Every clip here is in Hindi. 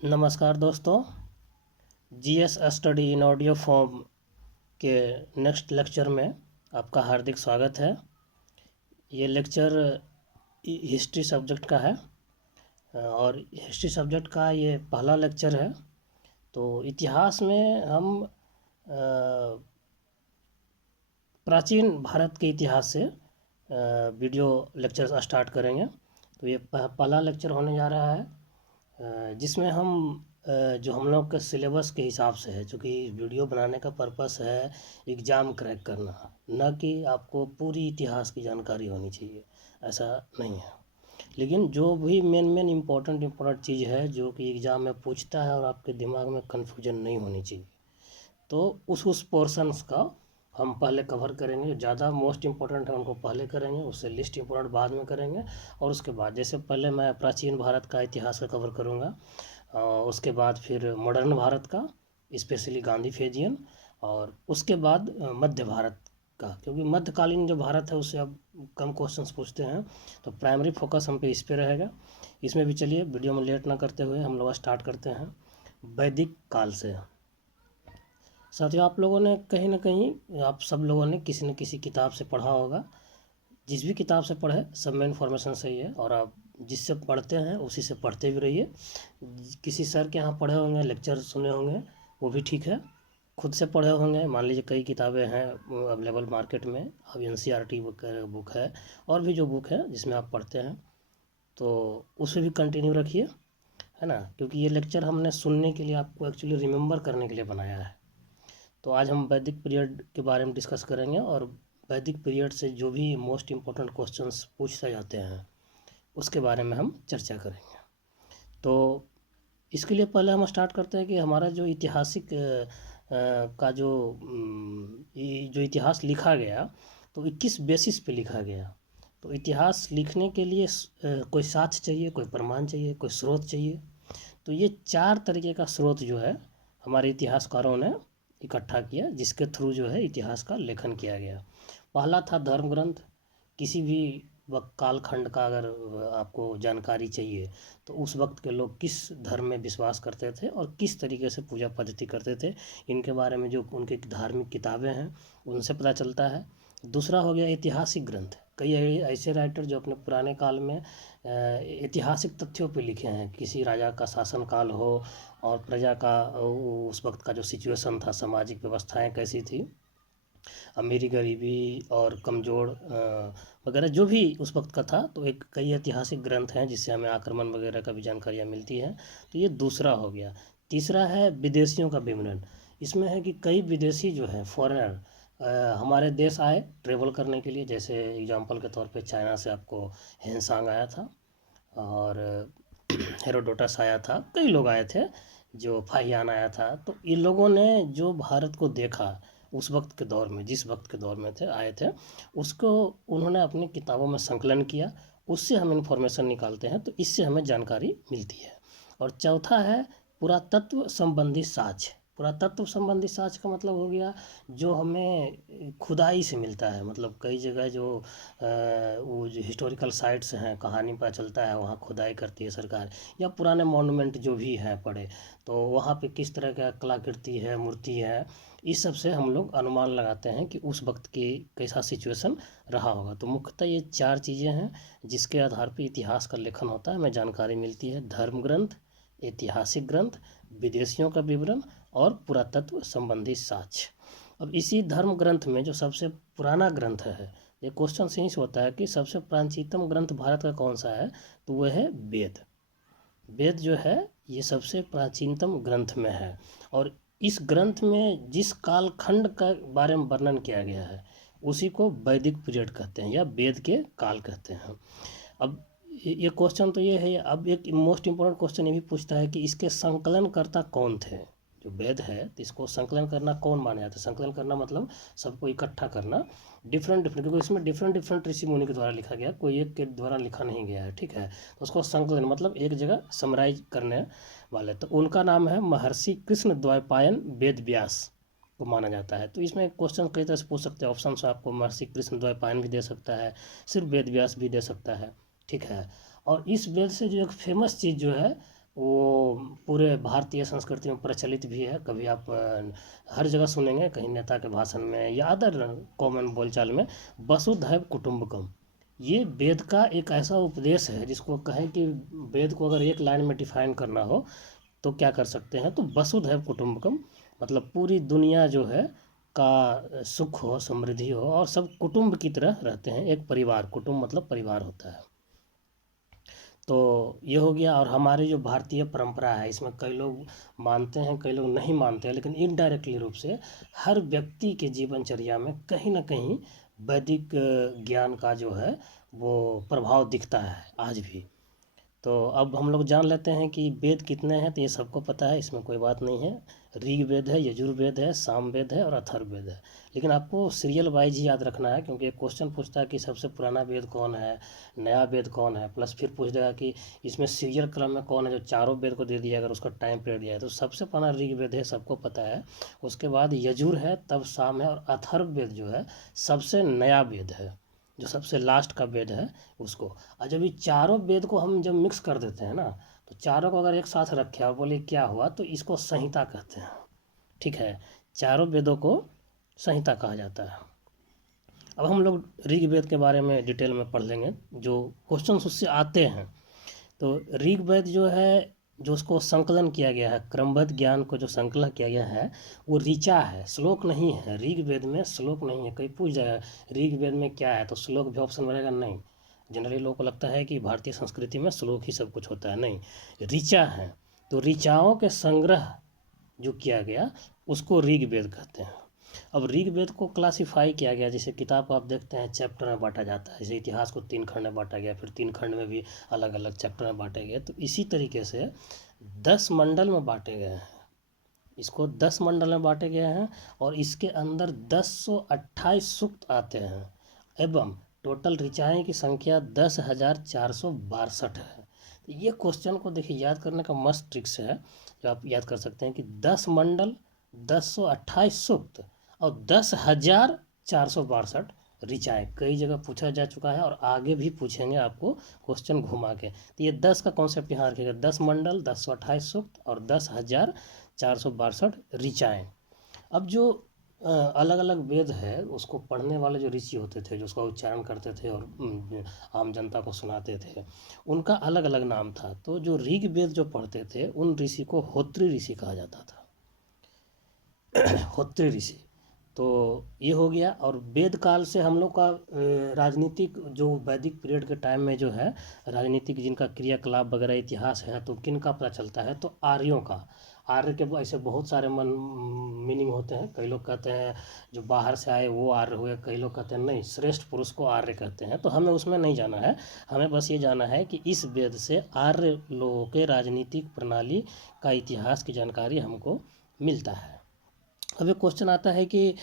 नमस्कार दोस्तों। GS study in audio form के नेक्स्ट लेक्चर में आपका हार्दिक स्वागत है। ये लेक्चर हिस्ट्री सब्जेक्ट का है और हिस्ट्री सब्जेक्ट का ये पहला लेक्चर है। तो इतिहास में हम प्राचीन भारत के इतिहास से वीडियो लेक्चर स्टार्ट करेंगे। तो ये पहला लेक्चर होने जा रहा है जिसमें हम जो हम लोग के सिलेबस के हिसाब से है, चूँकि वीडियो बनाने का पर्पस है एग्ज़ाम क्रैक करना, न कि आपको पूरी इतिहास की जानकारी होनी चाहिए, ऐसा नहीं है। लेकिन जो भी मेन इम्पोर्टेंट चीज़ है जो कि एग्ज़ाम में पूछता है और आपके दिमाग में कन्फ्यूजन नहीं होनी चाहिए, तो उस पोर्शंस का हम पहले कवर करेंगे। ज़्यादा मोस्ट इम्पोर्टेंट है उनको पहले करेंगे, उससे लिस्ट इम्पोर्टेंट बाद में करेंगे। और उसके बाद जैसे पहले मैं प्राचीन भारत का इतिहास का कवर करूँगा, उसके बाद फिर मॉडर्न भारत का, स्पेशली गांधी फेजियन, और उसके बाद मध्य भारत का, क्योंकि मध्यकालीन जो भारत है उससे अब कम क्वेश्चंस पूछते हैं, तो प्राइमरी फोकस हम पे इस पे रहेगा। इसमें भी चलिए वीडियो में लेट ना करते हुए हम लोग स्टार्ट करते हैं वैदिक काल से। साथियों, आप लोगों ने कहीं ना कहीं, आप सब लोगों ने किसी न किसी किताब से पढ़ा होगा। जिस भी किताब से पढ़े सब में इन्फॉर्मेशन सही है, और आप जिससे पढ़ते हैं उसी से पढ़ते भी रहिए। किसी सर के यहाँ पढ़े होंगे, लेक्चर सुने होंगे, वो भी ठीक है। खुद से पढ़े होंगे, मान लीजिए कई किताबें हैं अवेलेबल मार्केट में, अब एनसीईआरटी बुक है और भी जो बुक है जिसमें आप पढ़ते हैं, तो उसे भी कंटिन्यू रखिए, है ना। क्योंकि ये लेक्चर हमने सुनने के लिए, आपको एक्चुअली रिमेंबर करने के लिए बनाया है। तो आज हम वैदिक पीरियड के बारे में डिस्कस करेंगे, और वैदिक पीरियड से जो भी मोस्ट इम्पोर्टेंट क्वेश्चंस पूछे जाते हैं उसके बारे में हम चर्चा करेंगे। तो इसके लिए पहले हम स्टार्ट करते हैं कि हमारा जो ऐतिहासिक का जो इतिहास लिखा गया, तो 21 बेसिस पे लिखा गया। तो इतिहास लिखने के लिए कोई साक्ष्य चाहिए, कोई प्रमाण चाहिए, कोई स्रोत चाहिए। तो ये 4 तरीके का स्रोत जो है हमारे इतिहासकारों ने इकट्ठा किया, जिसके थ्रू जो है इतिहास का लेखन किया गया। पहला था धर्म ग्रंथ। किसी भी वक्त कालखंड का अगर आपको जानकारी चाहिए, तो उस वक्त के लोग किस धर्म में विश्वास करते थे और किस तरीके से पूजा पद्धति करते थे, इनके बारे में जो उनकी धार्मिक किताबें हैं उनसे पता चलता है। दूसरा हो गया ऐतिहासिक ग्रंथ। कई ऐसे राइटर जो अपने पुराने काल में ऐतिहासिक तथ्यों पे लिखे हैं, किसी राजा का शासनकाल हो और प्रजा का उस वक्त का जो सिचुएशन था, सामाजिक व्यवस्थाएं कैसी थी, अमीरी गरीबी और कमज़ोर वगैरह जो भी उस वक्त का था, तो एक कई ऐतिहासिक ग्रंथ हैं जिससे हमें आक्रमण वगैरह का भी जानकारियाँ मिलती हैं। तो ये दूसरा हो गया। तीसरा है विदेशियों का विवरण। इसमें है कि कई विदेशी जो है फॉरेनर हमारे देश आए ट्रेवल करने के लिए। जैसे एग्जांपल के तौर पे चाइना से आपको हेनसांग आया था, और हेरोडोटस आया था, कई लोग आए थे, जो फाहियान आया था। तो इन लोगों ने जो भारत को देखा उस वक्त के दौर में, जिस वक्त के दौर में थे आए थे, उसको उन्होंने अपनी किताबों में संकलन किया। उससे हम इंफॉर्मेशन निकालते हैं, तो इससे हमें जानकारी मिलती है। और चौथा है पुरातत्व संबंधी साक्ष्य। पुरातत्व संबंधी साक्ष्य का मतलब हो गया जो हमें खुदाई से मिलता है। मतलब कई जगह जो वो जो हिस्टोरिकल साइट्स हैं, कहानी पता चलता है, वहाँ खुदाई करती है सरकार, या पुराने मॉन्यूमेंट जो भी हैं पड़े, तो वहाँ पे किस तरह का कलाकृति है, मूर्ति है, इस सब से हम लोग अनुमान लगाते हैं कि उस वक्त की कैसा सिचुएशन रहा होगा। तो मुख्यतः ये 4 चीज़ें हैं जिसके आधार पर इतिहास का लेखन होता है, हमें जानकारी मिलती है। धर्म ग्रंथ, ऐतिहासिक ग्रंथ, विदेशियों का विवरण और पुरातत्व संबंधी साक्ष्य। अब इसी धर्म ग्रंथ में जो सबसे पुराना ग्रंथ है, ये क्वेश्चन यहीं से होता है कि सबसे प्राचीनतम ग्रंथ भारत का कौन सा है, तो वह है वेद। वेद जो है ये सबसे प्राचीनतम ग्रंथ में है, और इस ग्रंथ में जिस कालखंड का बारे में वर्णन किया गया है उसी को वैदिक पीरियड कहते हैं या वेद के काल कहते हैं। अब ये क्वेश्चन तो ये है। अब एक मोस्ट इम्पोर्टेंट क्वेश्चन ये भी पूछता है कि इसके संकलनकर्ता कौन थे। जो वेद है तो इसको संकलन करना कौन माना जाता है। संकलन करना मतलब सबको इकट्ठा करना, डिफरेंट, क्योंकि इसमें डिफरेंट ऋषि मुनि के द्वारा लिखा गया, कोई एक के द्वारा लिखा नहीं गया है, ठीक है। तो उसको संकलन मतलब एक जगह समराइज करने वाले, तो उनका नाम है महर्षि कृष्ण द्वैपायन वेद व्यास को माना जाता है। तो इसमें क्वेश्चन कई तरह से पूछ सकते हैं। ऑप्शन से आपको महर्षि कृष्ण द्वैपायन भी दे सकता है, सिर्फ वेद व्यास भी दे सकता है, ठीक है। और इस वेद से जो एक फेमस चीज़ जो है वो पूरे भारतीय संस्कृति में प्रचलित भी है। कभी आप हर जगह सुनेंगे, कहीं नेता के भाषण में या अदर कॉमन बोलचाल में, वसुधैव कुटुंबकम। ये वेद का एक ऐसा उपदेश है जिसको कहें कि वेद को अगर एक लाइन में डिफाइन करना हो तो क्या कर सकते हैं, तो वसुधैव कुटुंबकम, मतलब पूरी दुनिया जो है का सुख हो, समृद्धि हो, और सब कुटुंब की तरह रहते हैं, एक परिवार। कुटुंब मतलब परिवार होता है। तो ये हो गया। और हमारी जो भारतीय परंपरा है, इसमें कई लोग मानते हैं, कई लोग नहीं मानते हैं, लेकिन इनडायरेक्टली रूप से हर व्यक्ति के जीवनचर्या में कहीं ना कहीं वैदिक ज्ञान का जो है वो प्रभाव दिखता है आज भी। तो अब हम लोग जान लेते हैं कि वेद कितने हैं। तो ये सबको पता है, इसमें कोई बात नहीं है। ऋग्वेद है, यजुर्वेद है, सामवेद है और अथर्ववेद है। लेकिन आपको सीरियल वाइज ही याद रखना है, क्योंकि एक क्वेश्चन पूछता है कि सबसे पुराना वेद कौन है, नया वेद कौन है, प्लस फिर पूछ देगा कि इसमें सीरियल क्रम में कौन है जो चारों वेद को दे दिया अगर उसका टाइम पीरियड दिया है। तो सबसे पुराना ऋग्वेद है, सबको पता है। उसके बाद यजुर है, तब साम है, और अथर्ववेद जो है सबसे नया वेद है, जो सबसे लास्ट का वेद है उसको। और जब ये चारों वेद को हम जब मिक्स कर देते हैं ना, तो चारों को अगर एक साथ रखे और बोले क्या हुआ, तो इसको संहिता कहते हैं। ठीक है, चारों वेदों को संहिता कहा जाता है। अब हम लोग ऋग्वेद के बारे में डिटेल में पढ़ लेंगे, जो क्वेश्चंस उससे आते हैं। तो ऋग्वेद जो है, जो उसको संकलन किया गया है, क्रमबद्ध ज्ञान को जो संकलन किया गया है, वो ऋचा है, श्लोक नहीं है। ऋग्वेद में श्लोक नहीं है। कहीं पूछ जाएगा ऋग्वेद में क्या है, तो श्लोक भी ऑप्शन बनेगा नहीं। जनरली लोगों को लगता है कि भारतीय संस्कृति में श्लोक ही सब कुछ होता है, नहीं, ऋचा है। तो ऋचाओं के संग्रह जो किया गया उसको ऋग्वेद कहते हैं। अब ऋग्वेद को क्लासिफाई किया गया, जैसे किताब को आप देखते हैं चैप्टर में बांटा जाता है। जैसे इतिहास को 3 खंड में बांटा गया, फिर 3 खंड में भी अलग अलग चैप्टर में बांटे गए। तो इसी तरीके से 10 मंडल में बांटे गए हैं। इसको 10 मंडल में बांटे गए हैं, और इसके अंदर 1028 सूक्त आते हैं, एवं टोटल ऋचाएँ की संख्या 10,462 है। तो ये क्वेश्चन को देखिए, याद करने का मस्त ट्रिक्स है, जो आप याद कर सकते हैं कि 10 मंडल, 1028 सूक्त और 10,462 ऋचाएँ। कई जगह पूछा जा चुका है और आगे भी पूछेंगे आपको क्वेश्चन घुमा के। तो ये 10 का कॉन्सेप्ट यहाँ रखिएगा, 10 मंडल, 1028 सूक्त और 10,462 ऋचाएँ। अब जो अलग अलग वेद है, उसको पढ़ने वाले जो ऋषि होते थे, जो उसका उच्चारण करते थे और आम जनता को सुनाते थे, उनका अलग अलग नाम था। तो जो ऋग्वेद जो पढ़ते थे, उन ऋषि को होत्री ऋषि कहा जाता था। होत्री ऋषि। तो ये हो गया। और वेद काल से हम लोग का राजनीतिक, जो वैदिक पीरियड के टाइम में जो है राजनीतिक जिनका क्रियाकलाप वगैरह इतिहास है, तो किन का पता चलता है, तो आर्यों का। आर्य के ऐसे बहुत सारे मीनिंग होते हैं। कई लोग कहते हैं जो बाहर से आए वो आर्य हुए, कई लोग कहते हैं नहीं, श्रेष्ठ पुरुष को आर्य कहते हैं। तो हमें उसमें नहीं जाना है, हमें बस ये जाना है कि इस वेद से आर्य लोगों के राजनीतिक प्रणाली का इतिहास की जानकारी हमको मिलता है। अब एक क्वेश्चन आता है कि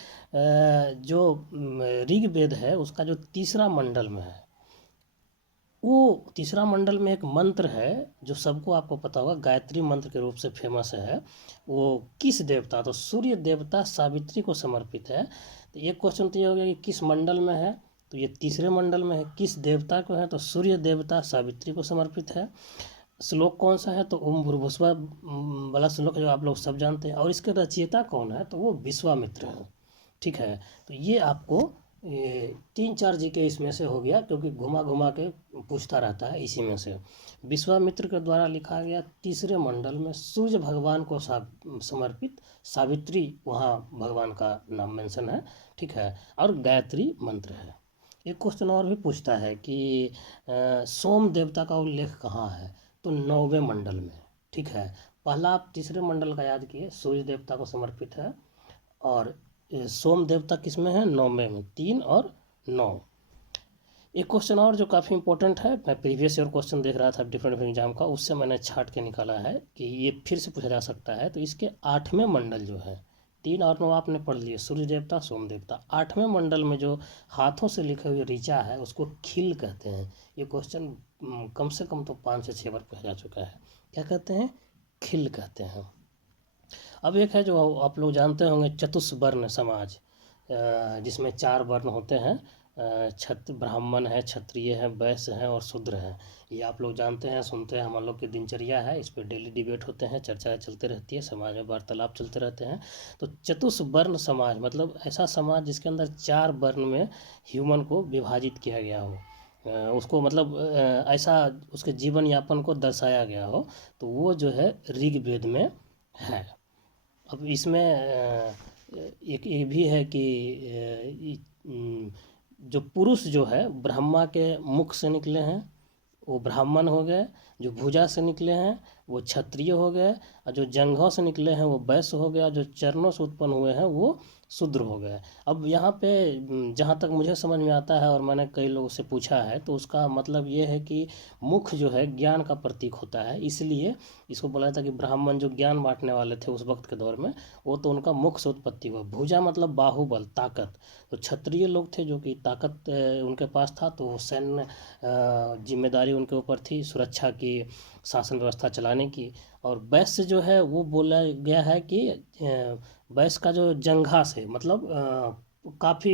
जो ऋग्वेद है उसका जो तीसरा मंडल में है, वो तीसरा मंडल में एक मंत्र है जो सबको आपको पता होगा, गायत्री मंत्र के रूप से फेमस है। वो किस देवता, तो सूर्य देवता सावित्री को समर्पित है। तो एक क्वेश्चन तो ये हो गया कि किस मंडल में है, तो ये तीसरे मंडल में है। किस देवता को है, तो सूर्य देवता सावित्री को समर्पित है। श्लोक कौन सा है, तो ओम भूर्भुवस्सुवः वाला श्लोक जो आप लोग सब जानते हैं। और इसके रचयिता कौन है, तो वो विश्वामित्र है। ठीक है, तो ये आपको 3-4 जी के इसमें से हो गया, क्योंकि घुमा घुमा के पूछता रहता है इसी में से। विश्वामित्र के द्वारा लिखा गया तीसरे मंडल में सूर्य भगवान को समर्पित सावित्री, वहाँ भगवान का नाम मेंशन है। ठीक है, और गायत्री मंत्र है। एक क्वेश्चन और भी पूछता है कि सोम देवता का उल्लेख कहाँ है, तो 9वें मंडल में। ठीक है, पहला आप तीसरे मंडल का याद किए, सूर्य देवता को समर्पित है, और सोम देवता किस में है, 9वें में, 3 और 9। एक क्वेश्चन और जो काफ़ी इंपॉर्टेंट है, मैं प्रीवियस ईयर क्वेश्चन देख रहा था डिफरेंट एग्जाम का, उससे मैंने छाट के निकाला है कि ये फिर से पूछा जा सकता है। तो इसके 8वें मंडल जो है, 3 और 9 आपने पढ़ लिए, सूर्य देवता, सोम देवता। 8वें मंडल में जो हाथों से लिखे हुए ऋचा है उसको खिल कहते हैं। ये क्वेश्चन कम से कम तो 5 से 6 बार पूछा जा चुका है। क्या कहते हैं, खिल कहते हैं। अब एक है जो आप लोग जानते होंगे, चतुष्वर्ण समाज, जिसमें 4 वर्ण होते हैं, ब्राह्मण है, क्षत्रिय है, वैश्य हैं और शूद्र हैं। ये आप लोग जानते हैं, सुनते हैं, हम लोग की दिनचर्या है, इस पर डेली डिबेट होते हैं, चर्चा चलते रहती है, समाज में वार्तालाप चलते रहते हैं। तो चतुष्वर्ण समाज मतलब ऐसा समाज जिसके अंदर 4 वर्ण में ह्यूमन को विभाजित किया गया हो, उसको मतलब ऐसा उसके जीवन यापन को दर्शाया गया हो, तो वो जो है ऋग्वेद में है। अब इसमें एक ये भी है कि जो पुरुष जो है ब्रह्मा के मुख से निकले हैं वो ब्राह्मण हो गए, जो भुजा से निकले हैं वो क्षत्रिय हो गए, और जो जंघों से निकले हैं वो वैश्य हो गया, जो चरणों से उत्पन्न हुए हैं वो शूद्र हो गए। अब यहाँ पे जहाँ तक मुझे समझ में आता है और मैंने कई लोगों से पूछा है, तो उसका मतलब ये है कि मुख जो है ज्ञान का प्रतीक होता है, इसलिए इसको बोला जाता है कि ब्राह्मण जो ज्ञान बांटने वाले थे उस वक्त के दौर में, वो तो उनका मुख से उत्पत्ति हुआ। भुजा मतलब बाहुबल, ताकत। तो क्षत्रिय लोग थे जो कि ताकत उनके पास था, तो सैन्य जिम्मेदारी उनके ऊपर थी, सुरक्षा की, शासन व्यवस्था चलाने की। और वैश्य जो है वो बोला गया है कि वैश्य का जो जंघा से मतलब काफ़ी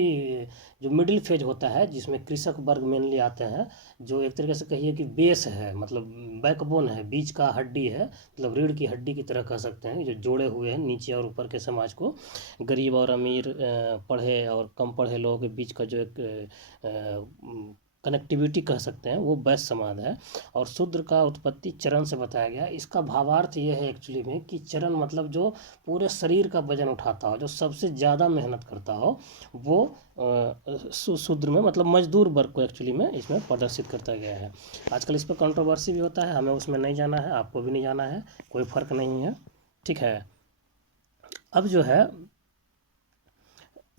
जो मिडिल फेज होता है जिसमें कृषक वर्ग मेनली आते हैं, जो एक तरीके से कहिए कि बेस है, मतलब बैकबोन है, बीच का हड्डी है, मतलब रीढ़ की हड्डी की तरह कह सकते हैं, जो जोड़े हुए हैं नीचे और ऊपर के समाज को, गरीब और अमीर, पढ़े और कम पढ़े लोगों के बीच का जो एक कनेक्टिविटी कह सकते हैं, वो वैश्य समाज है। और शूद्र का उत्पत्ति चरण से बताया गया। इसका भावार्थ ये है एक्चुअली में कि चरण मतलब जो पूरे शरीर का वजन उठाता हो, जो सबसे ज़्यादा मेहनत करता हो, वो शूद्र में मतलब मजदूर वर्ग को एक्चुअली में इसमें प्रदर्शित करता गया है। आजकल इस पर कंट्रोवर्सी भी होता है, हमें उसमें नहीं जाना है, आपको भी नहीं जाना है, कोई फ़र्क नहीं है, ठीक है। अब जो है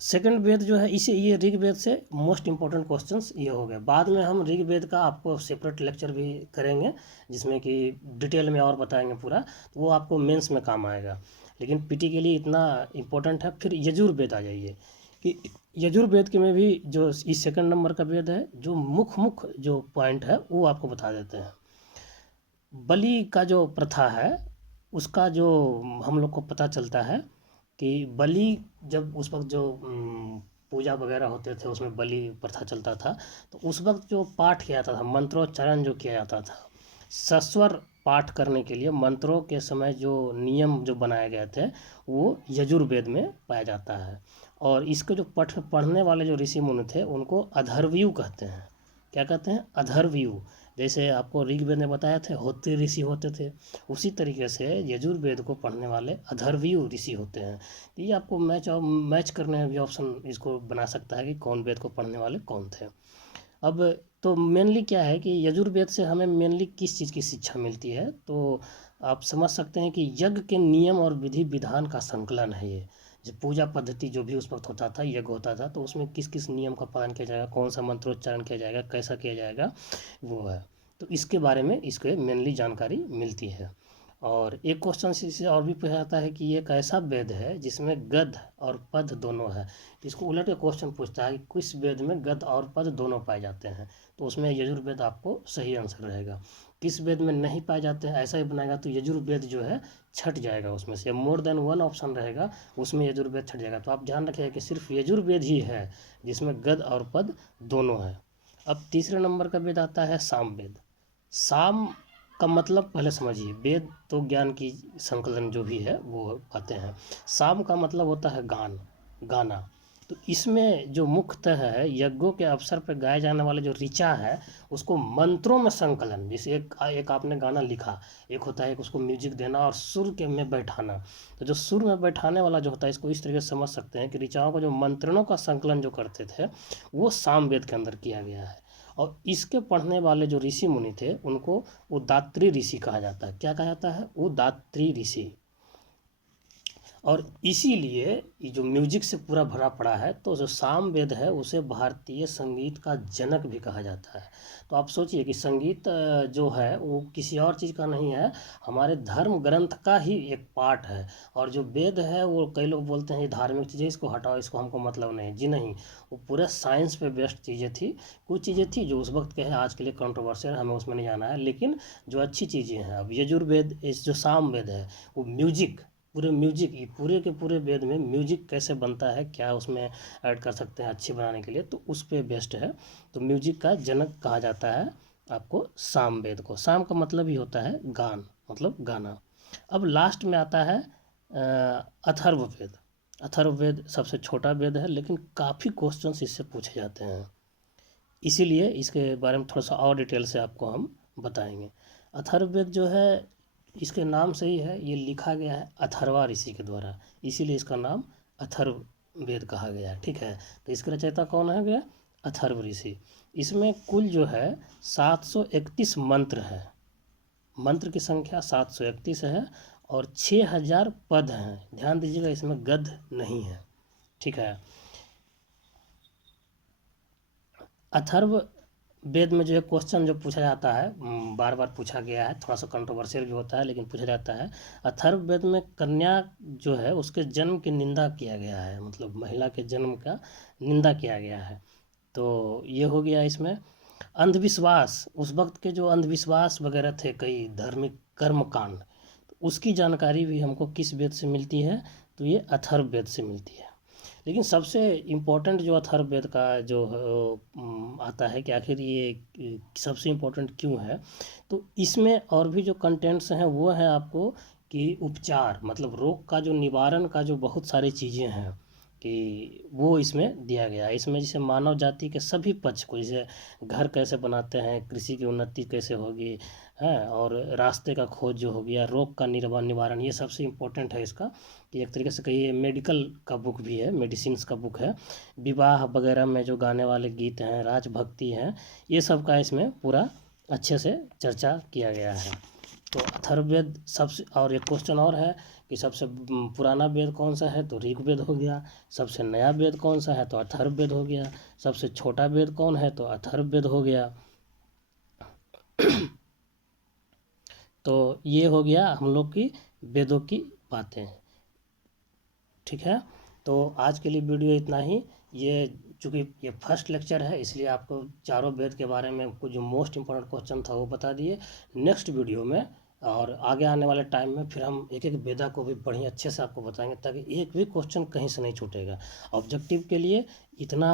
सेकंड वेद जो है, इसे ये ऋग्वेद से मोस्ट इम्पोर्टेंट क्वेश्चंस ये हो गए। बाद में हम ऋग्वेद का आपको सेपरेट लेक्चर भी करेंगे जिसमें कि डिटेल में और बताएंगे पूरा, तो वो आपको मेंस में काम आएगा, लेकिन पीटी के लिए इतना इम्पोर्टेंट है। फिर यजुर्वेद आ जाइए कि यजुर्वेद के में भी जो इस सेकंड नंबर का वेद है, जो मुख्य जो पॉइंट है वो आपको बता देते हैं। बलि का जो प्रथा है उसका जो हम लोग को पता चलता है कि बलि जब उस वक्त जो पूजा वगैरह होते थे उसमें बलि प्रथा चलता था, तो उस वक्त जो पाठ किया जाता था, मंत्रोच्चारण जो किया जाता था, सस्वर पाठ करने के लिए मंत्रों के समय जो नियम जो बनाए गए थे वो यजुर्वेद में पाया जाता है। और इसके जो पढ़ने वाले जो ऋषि मुनि थे उनको अधर्वयु कहते हैं। क्या कहते हैं? अधर्वयु। जैसे आपको ऋग्वेद में बताया थे होत्री ऋषि होते थे, उसी तरीके से यजुर्वेद को पढ़ने वाले अधर्वयु ऋषि होते हैं। तो ये आपको मैच करने में भी ऑप्शन इसको बना सकता है कि कौन वेद को पढ़ने वाले कौन थे। अब तो मेनली क्या है कि यजुर्वेद से हमें मेनली किस चीज़ की शिक्षा मिलती है, तो आप समझ सकते हैं कि यज्ञ के नियम और विधि विधान का संकलन है ये। जो पूजा पद्धति जो भी उस वक्त होता था, यज्ञ होता था, तो उसमें किस किस नियम का पालन किया जाएगा, कौन सा मंत्रोच्चारण किया जाएगा, कैसा किया जाएगा, वो है। तो इसके बारे में इसके मेनली जानकारी मिलती है। और एक क्वेश्चन से और भी पूछा जाता है कि ये एक ऐसा वेद है जिसमें गद्य और पद्य दोनों है। इसको उलट के क्वेश्चन पूछता है कि किस वेद में गद्य और पद्य दोनों पाए जाते हैं, तो उसमें यजुर्वेद आपको सही आंसर रहेगा। किस वेद में नहीं पाए जाते हैं ऐसा ही बनाएगा तो यजुर्वेद जो है छट जाएगा, उसमें से मोर देन वन ऑप्शन रहेगा उसमें यजुर्वेद छट जाएगा। तो आप ध्यान रखिएगा कि सिर्फ यजुर्वेद ही है जिसमें गद्य और पद्य दोनों है। अब तीसरे नंबर का वेद आता है सामवेद। साम का मतलब पहले समझिए, वेद तो ज्ञान की संकलन जो भी है वो आते हैं। साम का मतलब होता है गान, गाना। तो इसमें जो मुख्यतः है यज्ञों के अवसर पर गाए जाने वाले जो ऋचा है उसको मंत्रों में संकलन, जैसे एक आपने गाना लिखा, एक होता है एक उसको म्यूजिक देना और सुर के में बैठाना। तो जो सुर में बैठाने वाला जो होता है इसको इस तरीके से समझ सकते हैं कि ऋचाओं को जो मंत्रणों का संकलन जो करते थे वो सामवेद के अंदर किया गया है। और इसके पढ़ने वाले जो ऋषि मुनि थे उनको उदात्री ऋषि कहा जाता है। क्या कहा जाता है? उदात्री ऋषि। और इसीलिए ये जो म्यूजिक से पूरा भरा पड़ा है, तो जो सामवेद है उसे भारतीय संगीत का जनक भी कहा जाता है। तो आप सोचिए कि संगीत जो है वो किसी और चीज़ का नहीं है, हमारे धर्म ग्रंथ का ही एक पार्ट है। और जो वेद है वो कई लोग बोलते हैं ये धार्मिक चीज़ें, इसको हटाओ, इसको हमको मतलब नहीं। जी नहीं, वो पूरे साइंस पे बेस्ड चीज़ें थी। कुछ चीज़ें थी जो उस वक्त के हैं, आज के लिए कंट्रोवर्शियल, हमें उसमें नहीं जाना है, लेकिन जो अच्छी चीज़ें हैं। अब यजुर्वेद, इस जो सामवेद है वो म्यूजिक पूरे म्यूजिक, ये पूरे के पूरे वेद में म्यूजिक कैसे बनता है, क्या उसमें ऐड कर सकते हैं अच्छी बनाने के लिए, तो उस पे बेस्ड है। तो म्यूजिक का जनक कहा जाता है आपको साम वेद को। साम का मतलब ही होता है गान, मतलब गाना। अब लास्ट में आता है अथर्ववेद। अथर्ववेद सबसे छोटा वेद है, लेकिन काफ़ी क्वेश्चंस इससे पूछे जाते हैं, इसीलिए इसके बारे में थोड़ा सा और डिटेल से आपको हम बताएंगे। अथर्ववेद जो है, इसके नाम से ही है, ये लिखा गया है अथर्वा ऋषि के द्वारा, इसीलिए इसका नाम अथर्ववेद कहा गया है। ठीक है, तो इसके रचयिता कौन है गया? अथर्व ऋषि। इसमें कुल जो है 731 मंत्र है, मंत्र की संख्या 731 है, और 6000 पद हैं। ध्यान दीजिएगा, इसमें गद्य नहीं है। ठीक है, अथर्व वेद में जो है क्वेश्चन जो पूछा जाता है, बार बार पूछा गया है, थोड़ा सा कंट्रोवर्शियल भी होता है, लेकिन पूछा जाता है। अथर्व वेद में कन्या जो है उसके जन्म की निंदा किया गया है, मतलब महिला के जन्म का निंदा किया गया है। तो ये हो गया इसमें। अंधविश्वास, उस वक्त के जो अंधविश्वास वगैरह थे, कई धार्मिक कर्म कांड, तो उसकी जानकारी भी हमको किस वेद से मिलती है? तो ये अथर्व वेद से मिलती है। लेकिन सबसे इम्पोर्टेंट जो अथर्ववेद का जो आता है कि आखिर ये सबसे इम्पोर्टेंट क्यों है, तो इसमें और भी जो कंटेंट्स हैं वो हैं आपको कि उपचार, मतलब रोग का जो निवारण का जो बहुत सारी चीज़ें हैं कि वो इसमें दिया गया है। इसमें जैसे मानव जाति के सभी पक्ष को, जैसे घर कैसे बनाते हैं, कृषि की उन्नति कैसे होगी है, और रास्ते का खोज जो हो गया, रोग का निवारण, ये सबसे इम्पोर्टेंट है इसका। कि एक तरीके से कहिए मेडिकल का बुक भी है, मेडिसिन्स का बुक है। विवाह वगैरह में जो गाने वाले गीत हैं, राजभक्ति हैं, ये सब का इसमें पूरा अच्छे से चर्चा किया गया है। तो अथर्ववेद सबसे, और एक क्वेश्चन और है कि सबसे पुराना वेद कौन सा है? तो ऋग्वेद हो गया। सबसे नया वेद कौन सा है? तो अथर्ववेद हो गया। सबसे छोटा वेद कौन है? तो अथर्ववेद हो गया। तो ये हो गया हम लोग की वेदों की बातें। ठीक है, तो आज के लिए वीडियो इतना ही। ये चूँकि ये फर्स्ट लेक्चर है, इसलिए आपको चारों वेद के बारे में कुछ जो मोस्ट इम्पोर्टेंट क्वेश्चन था वो बता दिए। नेक्स्ट वीडियो में और आगे आने वाले टाइम में फिर हम एक एक वेदा को भी बढ़िया अच्छे से आपको बताएंगे, ताकि एक भी क्वेश्चन कहीं से नहीं छूटेगा। ऑब्जेक्टिव के लिए इतना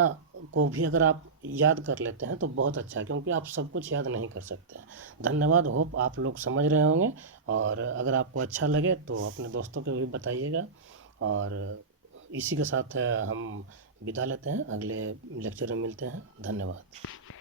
को भी अगर आप याद कर लेते हैं तो बहुत अच्छा है, क्योंकि आप सब कुछ याद नहीं कर सकते हैं। धन्यवाद, होप आप लोग समझ रहे होंगे, और अगर आपको अच्छा लगे तो अपने दोस्तों को भी बताइएगा। और इसी के साथ हम विदा लेते हैं, अगले लेक्चर में मिलते हैं। धन्यवाद।